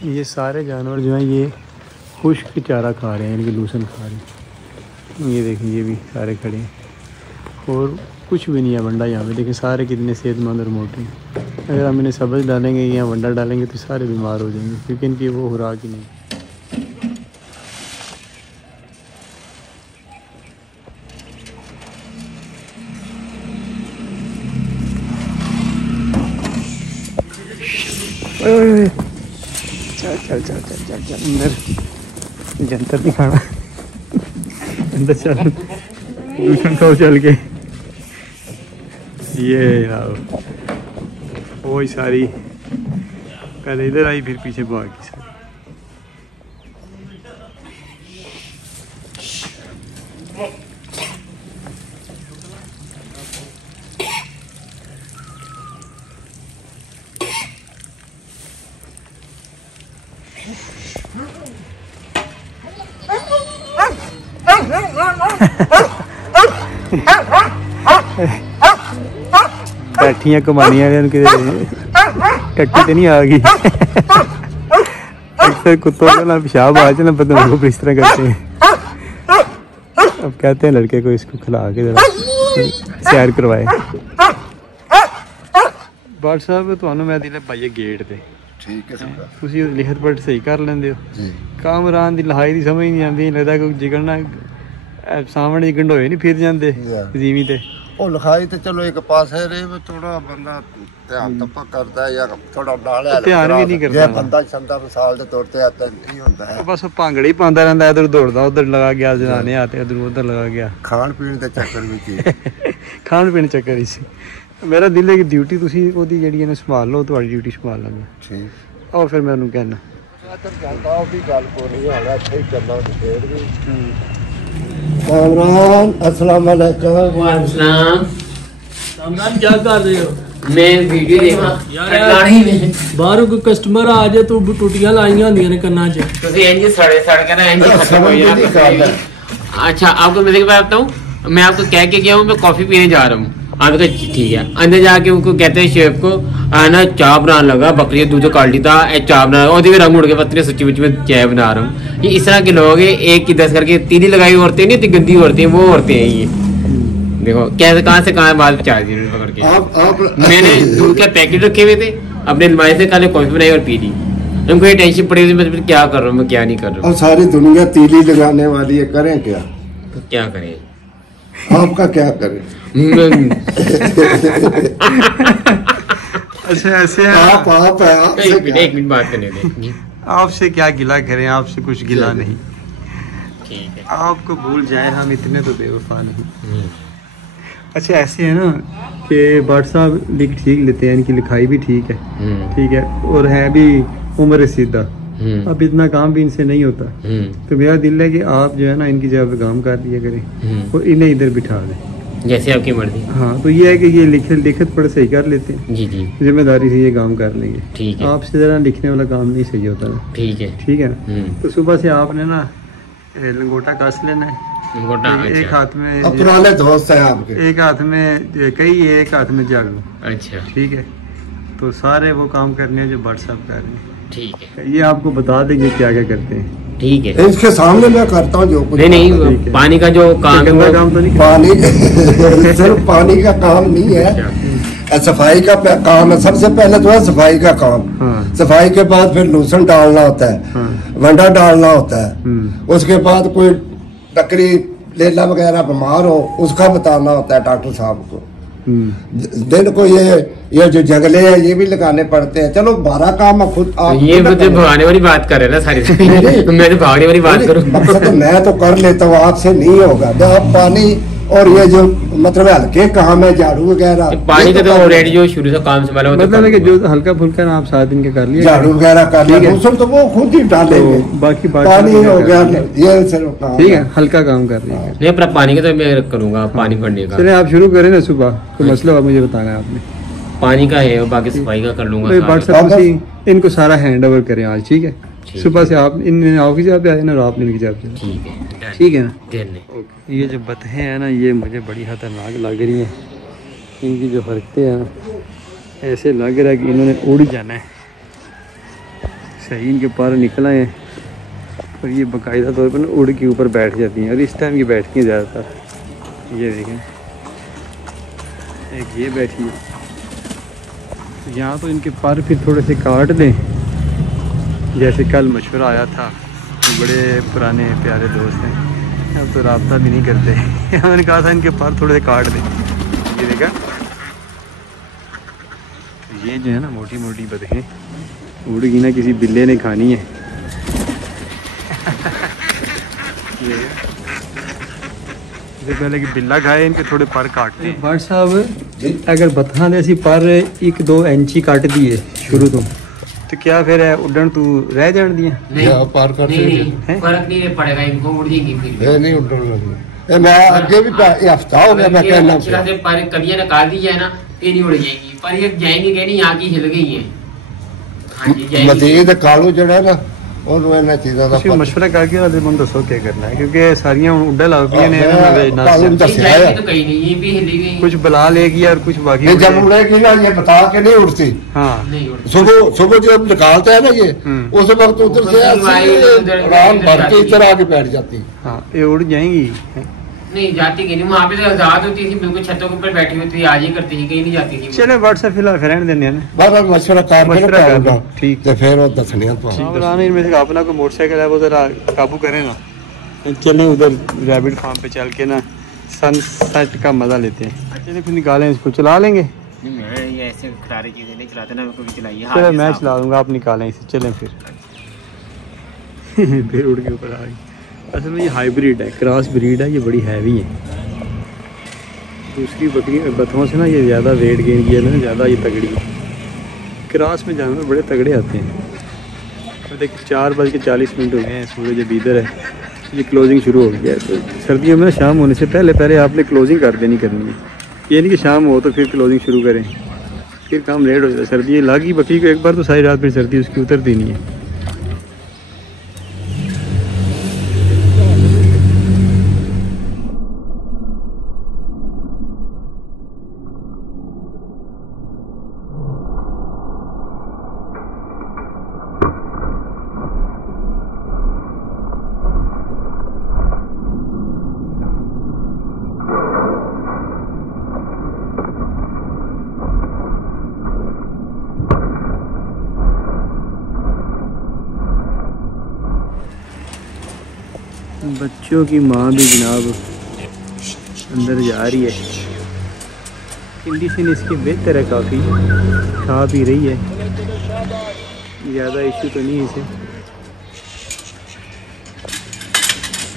ये सारे जानवर जो हैं ये खुश्क चारा खा रहे हैं, इनके लूसन खा रहे हैं। ये देखिए ये भी सारे खड़े हैं और कुछ भी नहीं है वंडा यहाँ पे। देखिए सारे कितने सेहतमंद और मोटे हैं। अगर हम इन्हें सब्ज़ डालेंगे या वंडा डालेंगे तो सारे बीमार हो जाएंगे, क्योंकि इनकी वो खुराक ही नहीं। चल चल चल चल चल चल अंदर, जंतर नहीं खाना अंदर चल, दूसरा खाओ चल के। ये आओ, वही सारी पहले इधर आई फिर पीछे भागी सारी। बैठियां कमानियां टट्टी तो नहीं आ गई। अक्सर कुत्तों का ना पेशाब आ जाए ना बदमाशों को इस तरह करते हैं। अब कहते हैं लड़के को इसको खिला के जरा सैर करवाए। बाट साहब ਤੁਹਾਨੂੰ ਮੈਂ ਦਿਲੇ ਭਾਈਏ ਗੇਟ ਤੇ ठीक है सर। ਤੁਸੀਂ ਲਿਖਤ ਪੜ੍ਹ ਸਹੀ ਕਰ ਲੈਂਦੇ ਹੋ ਜੀ। ਕਾਮਰਾਨ ਦੀ ਲਹਾਈ ਦੀ ਸਮਝ ਨਹੀਂ ਆਉਂਦੀ, ਲੱਗਦਾ ਕੋਈ ਜਿਗੜਨਾ ਸਾਹਮਣੇ ਗੰਢੋਏ ਨਹੀਂ ਫਿਰ ਜਾਂਦੇ ਜ਼ਮੀਨ ਤੇ। ਉਹ ਲਿਖਾਈ ਤੇ ਚਲੋ ਇੱਕ ਪਾਸੇ ਰੇ ਥੋੜਾ ਬੰਦਾ ਧਿਆਨ ਤੱਪਾ ਕਰਦਾ ਹੈ ਜਾਂ ਥੋੜਾ ਡਾਲਿਆ ਧਿਆਨ ਵੀ ਨਹੀਂ ਕਰਦਾ। ਜੇ ਬੰਦਾ ਸੰਦਾ ਮਿਸਾਲ ਦੇ ਤੌਰ ਤੇ ਆਤਾ ਕੀ ਹੁੰਦਾ ਹੈ, ਬਸ ਭਾਂਗੜੇ ਹੀ ਪਾਉਂਦਾ ਰਹਿੰਦਾ, ਇਧਰ ਦੌੜਦਾ ਉਧਰ ਲਗਾ ਗਿਆ, ਜਨਾਨੇ ਆਤੇ ਇਧਰ ਉਧਰ ਲਗਾ ਗਿਆ। ਖਾਣ ਪੀਣ ਦੇ ਚੱਕਰ ਵਿੱਚ ਹੀ ਖਾਣ ਪੀਣ ਚੱਕਰ ਹੀ ਸੀ। ਮੇਰਾ ਦਿਲ ਹੈ ਕਿ ਡਿਊਟੀ ਤੁਸੀਂ ਉਹਦੀ ਜਿਹੜੀ ਇਹਨੂੰ ਸੰਭਾਲ ਲਓ, ਤੁਹਾਡੀ ਡਿਊਟੀ ਸੰਭਾਲ ਲਾਂਗੇ। ਠੀਕ ਆਓ ਫਿਰ ਮੈਂ ਉਹਨੂੰ ਕਹਿਣਾ ਜਾਂਦਾ ਉਹ ਵੀ ਗੱਲ ਕੋਈ ਨਹੀਂ ਹਾਲਾ ਇੱਥੇ ਹੀ ਚੱਲਾਂ ਫੇਰ ਵੀ। कामरान अस्सलाम वालेकुम। वालेकुम सलाम। कामरान क्या कर रहे हो? मैं वीडियो देखा ਲਾਣੀ ਨੇ ਬਾਹਰੋਂ ਕੋਈ ਕਸਟਮਰ ਆ ਜਾਏ ਤੂੰ ਟੁੱਟੀਆਂ ਲਾਈਆਂ ਹੁੰਦੀਆਂ ਨੇ ਕੰਨਾਂ 'ਚ ਤੁਸੀਂ ਇੰਜ सड़ के ना इंज खत्म हो जाए। अच्छा आपको मैं बताता हूँ, मैं आपको कह के गया हूँ मैं कॉफी पीने जा रहा हूँ। आप तो ठीक है, अंदर जाके उनको कहते हैं शेफ को ना चाय बनाने लगा, बकरी दूध काट ली था चाय बना और रंग उड़ के पत्ते सच्ची मुच्ची में चाय बना रहा हूँ। ये इस तरह के लोग हैं, एक की 10 करके तीली लगाई औरतें नहीं, इतनी गंदी औरतें वो औरतें हैं ये। देखो कैसे कहाँ से कहाँ बात पहुँचा दी पकड़ के। मैंने दूध के पैकेट रखे हुए थे, अपने अलमारी से खाली कॉफी बनाई और पी ली। उनको ये टेंशन पड़ी थी मैं क्या कर रहा हूँ, मैं क्या नहीं कर रहा हूँ। अब सारी दुनिया तीली लगाने वाली है, करें क्या? तो क्या करें, आपका क्या करें? अच्छा ऐसे है, आप एक मिनट बात करने दे। आपसे क्या गिला करें, आपसे कुछ गिला नहीं। ठीक है, आपको भूल जाए हम इतने तो बेवफा नहीं। अच्छा ऐसे है ना कि भट्ट साहब लिख ठीक लेते हैं, इनकी लिखाई भी ठीक है, ठीक है, और है भी उम्र सीधा। अब इतना काम भी इनसे नहीं होता, तो मेरा दिल है कि आप जो है ना इनकी जगह पे काम कर दिया करें और इन्हें इधर बिठा दें, जैसे आपकी मर्जी। हाँ तो ये है कि ये लिखत पढ़ सही कर लेते हैं, जी जी जिम्मेदारी से ये काम कर लेंगे। ठीक है, आपसे जरा लिखने वाला काम नहीं सही होता है। ठीक है, ठीक है ना, तो सुबह से आपने ना लंगोटा कस लेना है, गोटा। एक हाथ में अब पुराने दोस्त हैं आपके, एक हाथ में कई, एक हाथ में झाड़ू। अच्छा ठीक है, तो सारे वो काम करने हैं जो भट्ट साहब कर रहे हैं। ठीक है, ये आपको बता देंगे क्या क्या करते हैं। ठीक है, इसके सामने मैं करता हूँ जो कुछ। नहीं पानी का जो काम गंदा काम तो नहीं पानी सिर्फ पानी का काम नहीं है, सफाई का काम है। सबसे पहले तो है सफाई का काम। हाँ। सफाई के बाद फिर लूसन डालना होता है, हाँ। वंडा डालना होता है। उसके बाद कोई बकरी लेला वगैरह बीमार हो उसका बताना होता है डॉक्टर साहब को। दिन को ये जो जगले हैं ये भी लगाने पड़ते हैं। चलो 12 काम खुद आप ये मुझे भगाने वाली बात कर रहे हैं ना सारी। मैं तो भागने वाली बात करूँ। मकसद तो मैं तो कर लेता हूँ, आपसे नहीं होगा। तो आप पानी और ये जो मतलब हल्के काम है झाड़ू वगैरह, पानी का तो ऑलरेडी जो शुरू से काम संभाला मतलब है कि जो हल्का फुल्का ना आप 7 दिन के कर लिया, झाड़ू वगैरह कर लिया, दूसरा तो वो खुद ही डालेंगे। बाकी पानी हो गया ये सिर्फ काम। ठीक है, हल्का काम कर लिया। नहीं अपना पानी का तो मैं करूंगा, पानी भरने का। चलिए आप शुरू करें ना, सुबह कोई मसला हुआ मुझे बताना है आपने। पानी का है और बाकी सफाई का कर लूंगा। भट्ट साहब इनको सारा हैंड ओवर करें आज। ठीक है, सुबह से आप इन आपकी जगह पे आए ना और आपने इनकी जगह पे। ठीक है, ठीक है ना। ओके। ये जो बतें हैं ना ये मुझे बड़ी खतरनाक लग रही हैं। इनकी जो हरकतें हैं ना ऐसे लग रहा है कि इन्होंने उड़ जाना है। सही इनके पर निकल आए हैं और ये बाकायदा तौर पर ना उड़ के ऊपर बैठ जाती हैं, और इस टाइम ये बैठती हैं ज़्यादातर। ये देखें, एक ये बैठी है यहाँ, तो इनके पर फिर थोड़े से काट दें। जैसे कल मशवरा आया था, तो बड़े पुराने प्यारे दोस्त हैं, अब तो रब्ता भी नहीं करते। मैंने कहा था इनके पर थोड़े से काट दें। ये देखा, ये जो है ना मोटी मोटी बतखें उड़ गई ना, किसी बिल्ले ने खानी है। इससे पहले कि बिल्ला खाए इनके थोड़े पर काटते हैं। भट्ट साहब अगर बता दे सी पर 1-2 इंची काट दिए शुरू तो क्या फिर है उड़न तू रह जान दिया? पार कर फर्क नहीं पड़ेगा, इनको उड़ जाएगी फिर। नहीं उड़ मैं आगे भी हफ्ता हो गया मैं कहना पर कलियां निकाल दी जाए ना ये नहीं उड़ जाएगी, पर ये जाएंगी कहीं नहीं, यहाँ की हिल गई है। हाँ जी जाएंगी। मजीद कालू जड़ा है ना और इन्हां चीज़ां दा ਤੁਸੀਂ ਮਸ਼ਵਰਾ ਕਰਕੇ ਉਹਦੇ ਮੈਨੂੰ ਦੱਸੋ ਕੀ ਕਰਨਾ ਹੈ, ਕਿਉਂਕਿ ਸਾਰੀਆਂ ਹੁਣ ਉੱਡਾ ਲੱਗ ਪਈਆਂ ਨੇ नहीं जाएगी तो कहीं नहीं, ये भी हिली गई। कुछ बुला लेगी और कुछ बाकी ये जब उड़ेगी ना ये बता के नहीं उड़ती। हाँ नहीं उड़ती। सुबह जब निकालता है ना ये उस वक्त उधर से आराम भर के इधर आके बैठ जाती। हाँ ये उड़ जाएंगी। नहीं जाती कहीं नहीं, वहाँ पे तो आजाद होती थी, बिल्कुल छतों के ऊपर बैठी होती थी, आज ही करती थी, कहीं नहीं जाती थी। चलो व्हाट्सएप फिलहाल रहने देने हैं ना, बार मशवरा कर ठीक तो फिर वो दसनिया तो इनमें से अपना कोई मोटरसाइकिल है वो जरा काबू करें ना, चलें उधर रैबिट फार्म पे चल के ना सनसेट का मजा लेते हैं। चलिए फिर निकालें इसको, चला लेंगे। नहीं मैं ये ऐसे खरारी चीजें नहीं चलाते ना, कभी चलाइए। चलो मैं चला दूंगा, आप निकालें इसे, चलें फिर। फिर उड़ के ऊपर आ गई। असल में ये हाइब्रिड है, क्रॉस ब्रीड है, ये बड़ी हैवी है। दूसरी बकरी बतों से ना ये ज़्यादा वेट गेन किया ना, ज़्यादा ये तगड़ी है। क्रॉस में जानवर बड़े तगड़े आते हैं। तो देखिए 4:40 हो गए हैं, सूरज अभी इधर है, ये क्लोजिंग शुरू हो गया है। तो सर्दियों में शाम होने से पहले पहले आपने क्लोजिंग कर देनी करनी है, ये नहीं कि शाम हो तो फिर क्लोजिंग शुरू करें। फिर काम लेट हो जाता है। सर्दी लागी बकरी को एक बार तो सारी रात में सर्दी उसकी उतरती नहीं है। बच्चों की माँ भी जनाब अंदर जा रही है। कंडीशन इसकी बेहतर है, काफ़ी खा भी रही है, ज़्यादा इशू तो नहीं है इसे,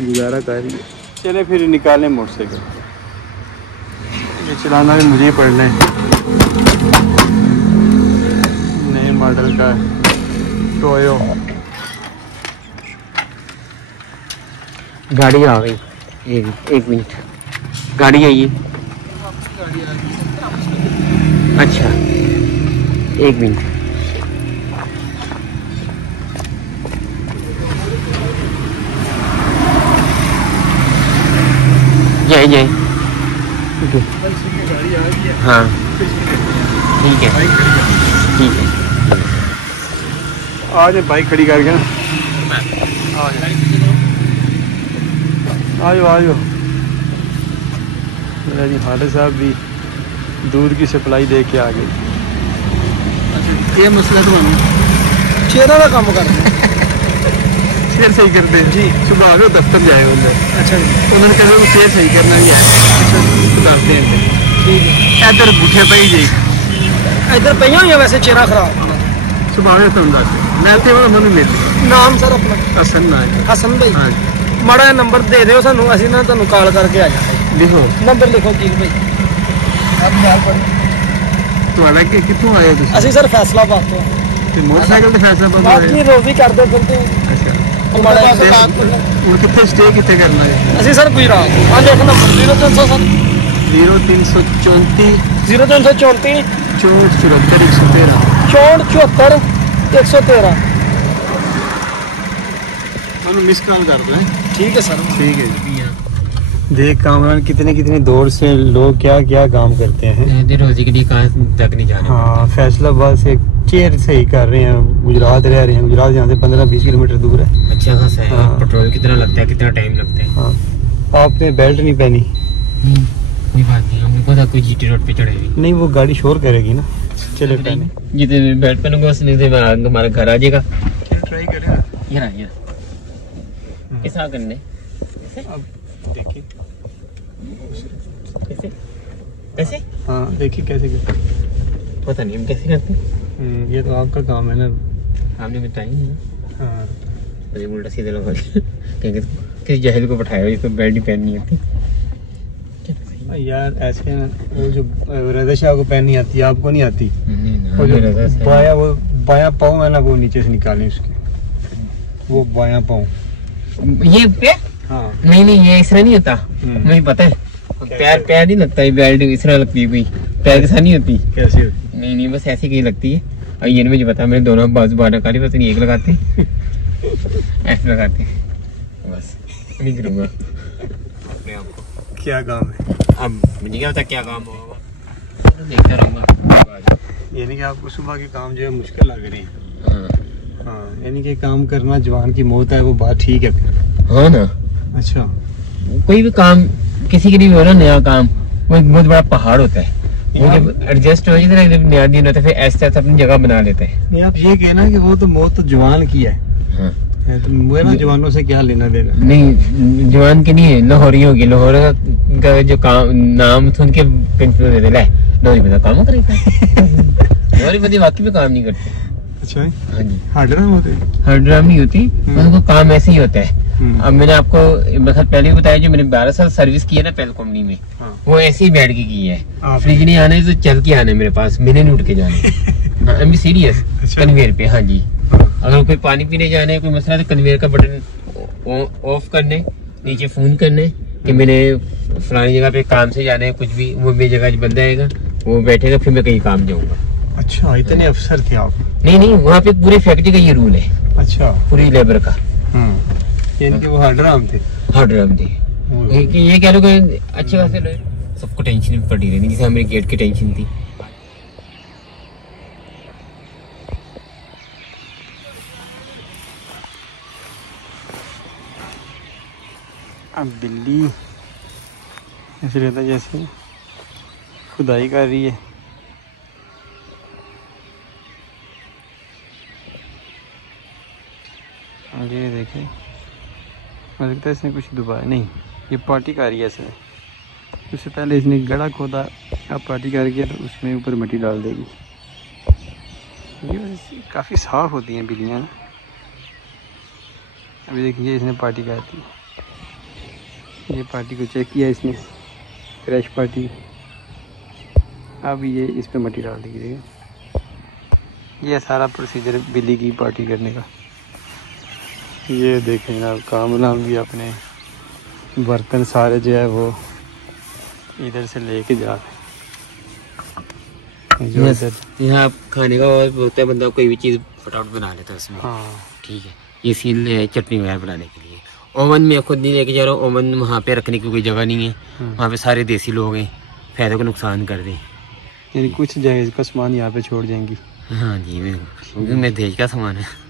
गुजारा कर रही है। चले फिर निकालें मोटरसाइकिल, ये चलाना भी मुझे ही पड़ना है। नए मॉडल का टोयो गाड़ी आ गई। एक मिनट, गाड़ी आई है। अच्छा, एक मिनट। जय जय। हाँ ठीक है, ठीक है। आ जाए, बाइक खड़ी करके ना आ जाओ। मेरा जी खालिद साहब भी दूध की सप्लाई दे के आ गए। ये मसला तो चेहरा का काम करते हैं, शेर सही करते हैं जी। सुबह आ गए दफ्तर जाए उधर। अच्छा जी, उन्होंने कहा वो शेर सही करना ही है। अच्छा दसते हैं ठीक है। इधर बुठे पई जी, इधर पईया हुई वैसे चेहरा खराब। सुबह आ गए तुम दस मिलते हो मनु मिलते। नाम सर अपना हसन ना है। हसन भाई। हाँ माड़ा नंबर दे दिओ सानू, ਅਸੀਂ ਨਾ ਤੁਹਾਨੂੰ ਕਾਲ ਕਰਕੇ ਆ ਜਾਵਾਂਗੇ। लिखो ਨੰਬਰ ਲਿਖੋ ਕੀ ਭਾਈ। ਆਪ ਨਾਲ ਪੜ੍ਹ। ਤੁਹਾਡਾ ਕਿੱਥੋਂ ਆਏ ਹੋ ਤੁਸੀਂ? ਅਸੀਂ ਸਰ ਫੈਸਲਾਬਾਦ ਤੋਂ। ਤੇ ਮੋਟਰਸਾਈਕਲ ਤੇ ਫੈਸਲਾਬਾਦ ਆਏ? ਬਾਕੀ ਰੋਜ਼ ਹੀ ਕਰਦੇ ਫਿਰਦੇ ਹਾਂ। ਅੱਛਾ, ਮਾੜਾ ਹੁਣ ਕਿੱਥੇ ਸਟੇ ਕਿੱਥੇ ਕਰਨਾ ਹੈ? ਅਸੀਂ ਸਰ ਗੁਜਰਾਤ। ਹਾਂ ਦੇਖ ਨੰਬਰ 0307 0334 0334 64 113 64 113। मनु मिस कॉल कर दो। ठीक है सर। ठीक है जी। देख कामरान कितने कितने दौर से लोग क्या क्या काम करते हैं। रोजी के लिए कहाँ तक नहीं जाना। हाँ, फैसलाबाद से चेयर से ही कर रहे हैं, गुजरात रह रहे हैं। गुजरात यहाँ से 15-20 किलोमीटर दूर है। अच्छा खासा है। हाँ। पेट्रोल कितना लगता है, कितना टाइम लगता है? हाँ, आपने बेल्ट नहीं पहनी? कोई बात नहीं, हमने को कोई जीटी रोड पे चढ़ेगी नहीं, वो गाड़ी शोर करेगी ना। चले पहने जितने बेल्ट पहनूंगा उसने से हमारा घर आ जाएगा। ट्राई करेगा ये कैसा करने? अब देखिए कैसे कैसे? हाँ देखिए कैसे करते। पता नहीं हम कैसे करते। ये तो आपका काम है ना, आपने बताया नहीं ना। हाँ, अरे उल्टा सीधे लोग क्योंकि किसी जाहिल को बैठाया इसको बेल्ट नहीं पहननी आती यार। ऐसे ना वो जो रज़ा शाह को पहननी आती है, आपको नहीं आती? वो जो बाया पाँव है ना, वो नीचे से निकालें उसके, वो बाया पाँव। ये पे? हाँ नहीं ये इस तरह नहीं होता, मुझे पता है। पैर नहीं लगता, बेल्ट इस तरह लगती है, कोई पैर के साथ नहीं होती। कैसे होती? नहीं बस ऐसे कहीं लगती है। और ये मुझे पता, मेरे दोनों बाजू बारह कारी, पता नहीं एक लगाते हैं ऐसे लगाते हैं, बस नहीं करूँगा अपने आप को। क्या काम है? अब मुझे क्या पता क्या काम होगा, तो देखता रहूँगा। यानी कि आपको सुबह के काम जो है मुश्किल लग रही है। हाँ, यानी कि काम करना जवान की मौत है, वो बात ठीक है फिर। हाँ ना। अच्छा, कोई भी काम किसी के लिए हो ना, नया काम वो एक बहुत बड़ा पहाड़ होता है। वो जब एडजस्ट हो जाता है, नया दिन होता है, फिर ऐसे अपनी जगह बना लेते हैं। नहीं आप ये कहना कि वो तो मौत तो जवान की है। हाँ। तो मुझे ना जवानों से क्या लेना देना? नहीं जवान की नहीं है, लाहौरी होगी। लाहौर का जो काम नाम सुन के कंफ्यूज होते, लाहौरी बंदा काम करेगा लाहौरी बंदे वाकई में काम नहीं करते। अच्छा, हाँ जी, हार्डराम होते? हरड्राम नहीं होती, उनको काम ऐसे ही होता है। अब मैंने आपको पहले भी बताया, जो मैंने 12 साल सर्विस की है ना पहल कंपनी में, वो ऐसे ही बैठ के की है। फ्रिज नहीं आने तो चल के आने मेरे पास, मैंने नहीं उठ के जाने। हाँ, I'm serious। कन्वेयर पे। हाँ जी, अगर कोई पानी पीने जाने कोई मसला, तो कन्वेयर का बटन ऑफ करने, नीचे फोन करने कि मैंने फलानी जगह पे काम से जाना है, कुछ भी, वो मेरी जगह बंदा आएगा, वो बैठेगा, फिर मैं कहीं काम जाऊंगा। अच्छा, इतने अफसर थे आप? नहीं नहीं, वहाँ पे पूरी फैक्ट्री का ये रूल है। अच्छा, पूरी लेबर का। इनके वो हड्राम थे। हड्राम थे ये कह लो कि अच्छे खासे लोग, सबको टेंशन पड़ी रहती, जैसे हमें गेट की टेंशन थी। अब बिल्ली ऐसे रहता है जैसे खुदाई कर रही है। ये देखें, मुझे लगता है इसने कुछ दबाया नहीं, ये पार्टी कर रही है ऐसे। उससे पहले इसने गड़ा खोदा, अब पार्टी करके तो उसमें ऊपर मिट्टी डाल देगी। ये काफ़ी साफ होती हैं बिल्लियाँ ना। अभी देखिए इसने पार्टी कर दी, ये पार्टी को चेक किया इसने, क्रैश पार्टी। अब ये इस पर मिट्टी डाल देगी। देखिए ये सारा प्रोसीजर बिल्ली की पार्टी करने का। ये देखें ना, कामला भी अपने बर्तन सारे जो है वो इधर से लेके जा रहे हैं। जो इधर यहाँ खाने का होता है, बंदा कोई भी चीज़ फटाफट बना लेता है उसमें। हाँ ठीक है, ये सील है चटनी वगैरह बनाने के लिए। ओवन में खुद नहीं लेके जा रहा हूँ, ओवन वहाँ पे रखने की कोई जगह नहीं है। वहाँ पे सारे देसी लोग हैं, फायदे को नुकसान कर दें। यानी कुछ जगह का सामान यहाँ पे छोड़ जाएंगी। हाँ जी, मैं दहेज का सामान है।